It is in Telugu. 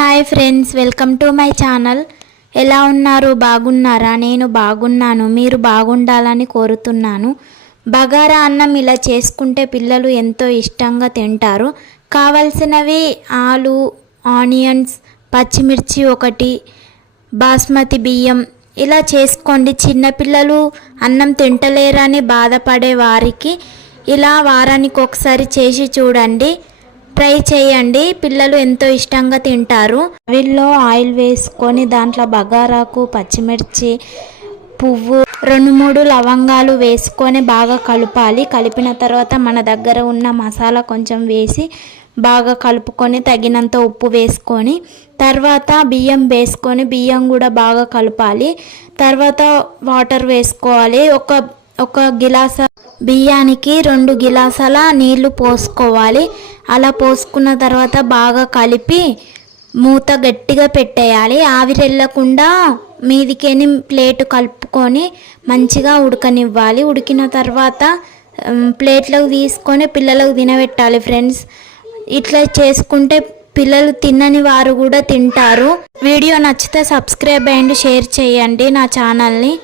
Hi friends, welcome to my channel. ఎలా ఉన్నారు? బాగున్నారా? నేను బాగున్నాను. మీరు బాగుండాలని కోరుతున్నాను. బగారా అన్నం ఇలా చేసుకుంటే పిల్లలు ఎంతో ఇష్టంగా తింటారు. కావలసినవి ఆలు, ఆనియన్స్, పచ్చిమిర్చి ఒకటి, బాస్మతి బియ్యం. ఇలా చేసుకోండి. చిన్నపిల్లలు అన్నం తింటలేరని బాధపడే వారికి ఇలా వారానికి ఒకసారి చేసి చూడండి. ట్రై చేయండి, పిల్లలు ఎంతో ఇష్టంగా తింటారు. ఆయిల్లో ఆయిల్ వేసుకొని దాంట్లో బగారాకు, పచ్చిమిర్చి, పువ్వు, 2-3 లవంగాలు వేసుకొని బాగా కలపాలి. కలిపిన తర్వాత మన దగ్గర ఉన్న మసాలా కొంచెం వేసి బాగా కలుపుకొని తగినంత ఉప్పు వేసుకొని తర్వాత బియ్యం వేసుకొని బియ్యం కూడా బాగా కలపాలి. తర్వాత వాటర్ వేసుకోవాలి. ఒక గిలాస బియ్యానికి 2 గిలాసాల నీళ్లు పోసుకోవాలి. అలా పోసుకున్న తర్వాత బాగా కలిపి మూత గట్టిగా పెట్టేయాలి. ఆవిరి వెళ్ళకుండా మీదికేని ప్లేట్ కలుపుకొని మంచిగా ఉడకనివ్వాలి. ఉడికిన తర్వాత ప్లేట్లోకి తీసుకొని పిల్లలకు తినబెట్టాలి. ఫ్రెండ్స్, ఇట్లా చేసుకుంటే పిల్లలు తినని వారు కూడా తింటారు. వీడియో నచ్చితే సబ్స్క్రైబ్ అండ్ షేర్ చేయండి నా ఛానల్ని.